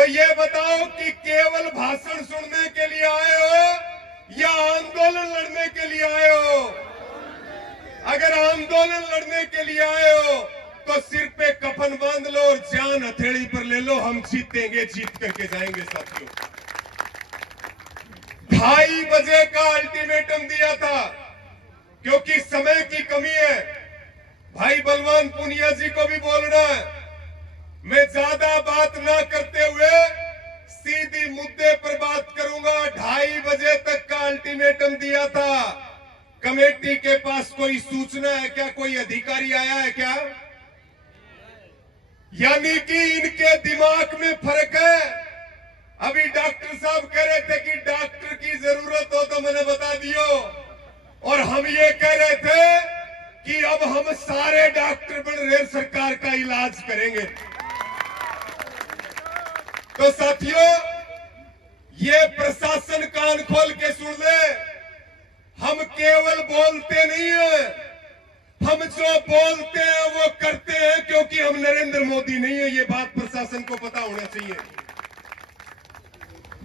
तो ये बताओ कि केवल भाषण सुनने के लिए आए हो या आंदोलन लड़ने के लिए आए हो? अगर आंदोलन लड़ने के लिए आए हो तो सिर पे कफन बांध लो और जान हथेली पर ले लो। हम जीतेंगे, जीत करके जाएंगे साथियों। 2:30 बजे का अल्टीमेटम दिया था क्योंकि समय की कमी है। भाई बलवान पुनिया जी को भी बोलना है। मैं ज्यादा बात ना करते हुए सीधी मुद्दे पर बात करूंगा। 2:30 बजे तक का अल्टीमेटम दिया था। कमेटी के पास कोई सूचना है क्या? कोई अधिकारी आया है क्या? यानी कि इनके दिमाग में फर्क है। अभी डॉक्टर साहब कह रहे थे कि डॉक्टर की जरूरत हो तो मैंने बता दियो, और हम ये कह रहे थे कि अब हम सारे डॉक्टर बन रहे, सरकार का इलाज करेंगे। तो साथियों, ये प्रशासन कान खोल के सुन ले। हम केवल बोलते नहीं है, हम जो बोलते हैं वो करते हैं, क्योंकि हम नरेंद्र मोदी नहीं है। ये बात प्रशासन को पता होना चाहिए।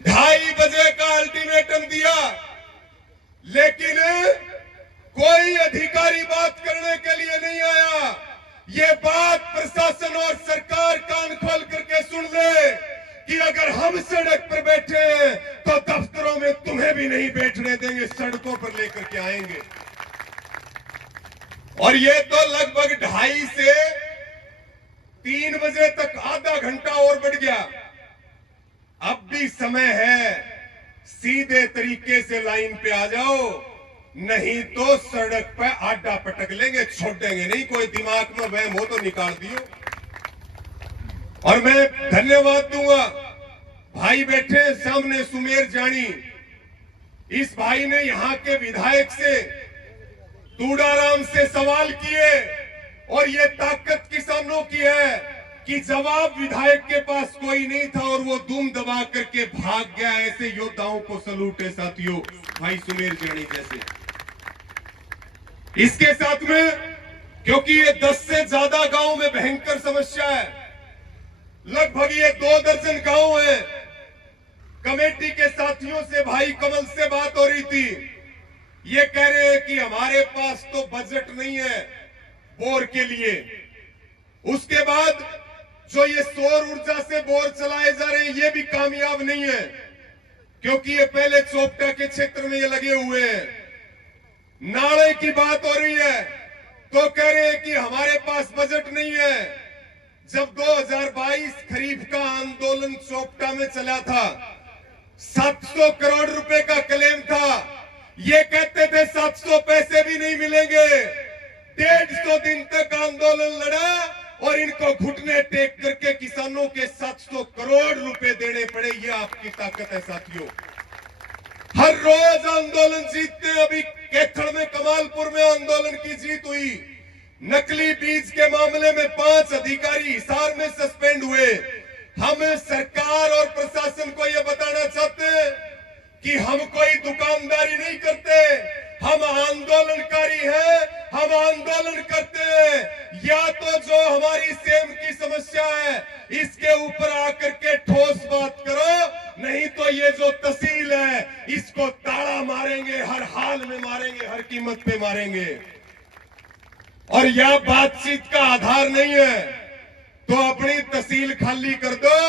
2:30 बजे का अल्टीमेटम दिया, लेकिन कोई अधिकारी बात करने के लिए नहीं आया। ये बात प्रशासन और सरकार कान खोल करके सुन ले कि अगर हम सड़क पर बैठे हैं तो दफ्तरों में तुम्हें भी नहीं बैठने देंगे, सड़कों पर लेकर के आएंगे। और ये तो लगभग 2:30 से 3 बजे तक आधा घंटा और बढ़ गया। अब भी समय है, सीधे तरीके से लाइन पे आ जाओ, नहीं तो सड़क पे आडा पटक लेंगे, छोड़ेंगे नहीं। कोई दिमाग में वहम हो तो निकाल दियो। और मैं धन्यवाद दूंगा, भाई बैठे सामने सुमेर जानी, इस भाई ने यहां के विधायक से, तूड़ाराम से सवाल किए, और ये ताकत किसानों की है कि जवाब विधायक के पास कोई नहीं था और वो दुम दबा करके भाग गया। ऐसे योद्धाओं को सलूट है साथियों, भाई सुमेर जानी जैसे। इसके साथ में, क्योंकि ये 10 से ज्यादा गांव में भयंकर समस्या है, लगभग ये 2 दर्जन गांव है। कमेटी के साथियों से, भाई कमल से बात हो रही थी, ये कह रहे हैं कि हमारे पास तो बजट नहीं है बोर के लिए। उसके बाद जो ये सौर ऊर्जा से बोर चलाए जा रहे हैं, ये भी कामयाब नहीं है, क्योंकि ये पहले चोपटा के क्षेत्र में ये लगे हुए हैं। नाले की बात हो रही है तो कह रहे हैं कि हमारे पास बजट नहीं है। जब 2022 खरीफ का आंदोलन चोपटा में चला था, 700 करोड़ रुपए का क्लेम था। ये कहते थे 700 पैसे भी नहीं मिलेंगे। 150 दिन तक आंदोलन लड़ा और इनको घुटने टेक करके किसानों के 700 करोड़ रुपए देने पड़े। ये आपकी ताकत है साथियों। हर रोज आंदोलन जीतते हैं। अभी कैथल में, कमालपुर में आंदोलन की जीत हुई। नकली बीज के मामले में 5 अधिकारी हिसार में सस्पेंड हुए। हम सरकार और प्रशासन को यह बताना चाहते हैं कि हम कोई दुकानदारी नहीं करते, हम आंदोलनकारी हैं, हम आंदोलन करते हैं। या तो जो हमारी सेम की समस्या है इसके ऊपर आकर के ठोस बात करो, नहीं तो ये जो तहसील है इसको ताला मारेंगे, हर हाल में मारेंगे, हर कीमत पे मारेंगे। और यह बातचीत का आधार नहीं है तो अपनी तहसील खाली कर दो,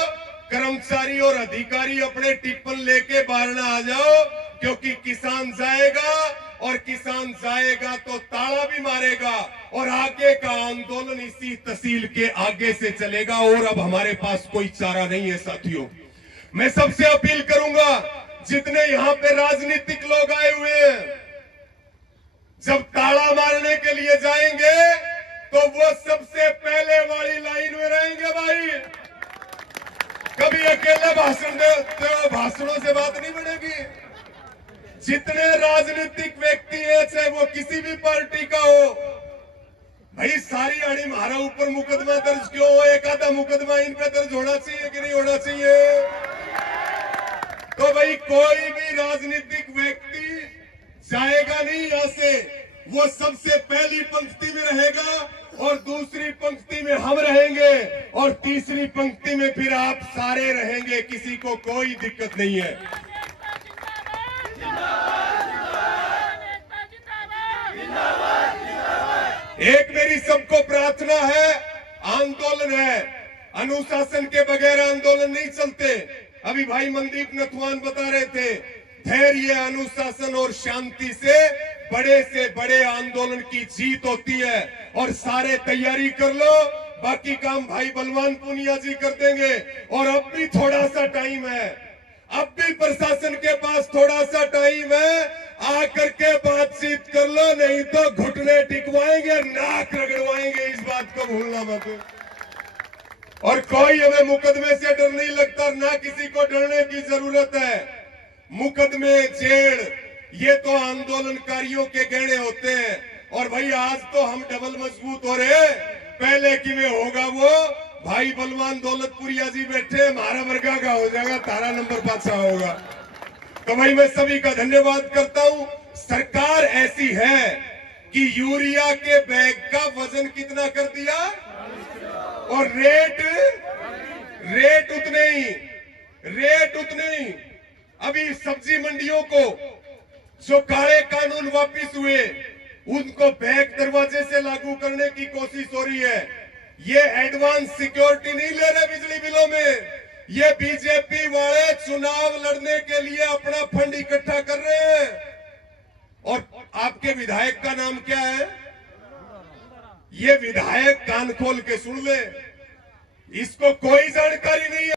कर्मचारी और अधिकारी अपने टिप्पण लेके बाहर ना आ जाओ, क्योंकि किसान जाएगा और किसान जाएगा तो ताला भी मारेगा और आगे का आंदोलन इसी तहसील के आगे से चलेगा। और अब हमारे पास कोई चारा नहीं है साथियों। मैं सबसे अपील करूंगा, जितने यहां पे राजनीतिक लोग आए हुए हैं, जब ताला मारने के लिए जाएंगे तो वो सबसे पहले वाली लाइन में रहेंगे। भाई कभी अकेले भाषण दे तो भाषणों से बात नहीं बढ़ेगी। जितने राजनीतिक व्यक्ति है, चाहे वो किसी भी पार्टी का हो, भाई सारी आड़ी हमारा ऊपर मुकदमा दर्ज क्यों हो? एक आधा मुकदमा इन पे दर्ज होना चाहिए कि नहीं होना चाहिए? तो भाई कोई भी राजनीतिक व्यक्ति जाएगा नहीं यहां से वो सबसे पहली पंक्ति में रहेगा और दूसरी पंक्ति में हम रहेंगे और तीसरी पंक्ति में फिर आप सारे रहेंगे। किसी को कोई दिक्कत नहीं है। एक मेरी सबको प्रार्थना है, आंदोलन है, अनुशासन के बगैर आंदोलन नहीं चलते। अभी भाई मनदीप नथवान बता रहे थे, धैर्य, अनुशासन और शांति से बड़े आंदोलन की जीत होती है। और सारे तैयारी कर लो, बाकी काम भाई बलवान पूनिया जी कर देंगे। और अब भी थोड़ा सा टाइम है, अब भी प्रशासन के पास थोड़ा सा टाइम है, आकर के बातचीत कर लो, नहीं तो घुटने टिकवाएंगे, नाक रगड़वाएंगे। इस बात को भूलना मत। और कोई हमें मुकदमे से डर नहीं लगता, ना किसी को डरने की जरूरत है। मुकदमे, जेल, ये तो आंदोलनकारियों के गहने होते हैं। और भाई आज तो हम डबल मजबूत हो रहे, पहले की में होगा वो भाई बलवान दौलतपुरिया जी बैठे, हमारा वर्गा का हो जाएगा, तारा नंबर 5 होगा। तो भाई मैं सभी का धन्यवाद करता हूं। सरकार ऐसी है कि यूरिया के बैग का वजन कितना कर दिया और रेट उतने ही। अभी सब्जी मंडियों को जो काले कानून वापिस हुए, उनको बैक दरवाजे से लागू करने की कोशिश हो रही है। ये एडवांस सिक्योरिटी नहीं ले रहे बिजली बिलों में, ये बीजेपी वाले चुनाव लड़ने के लिए अपना फंड इकट्ठा कर रहे हैं। और आपके विधायक का नाम क्या है? ये विधायक कान खोल के सुन ले, इसको कोई जानकारी नहीं है।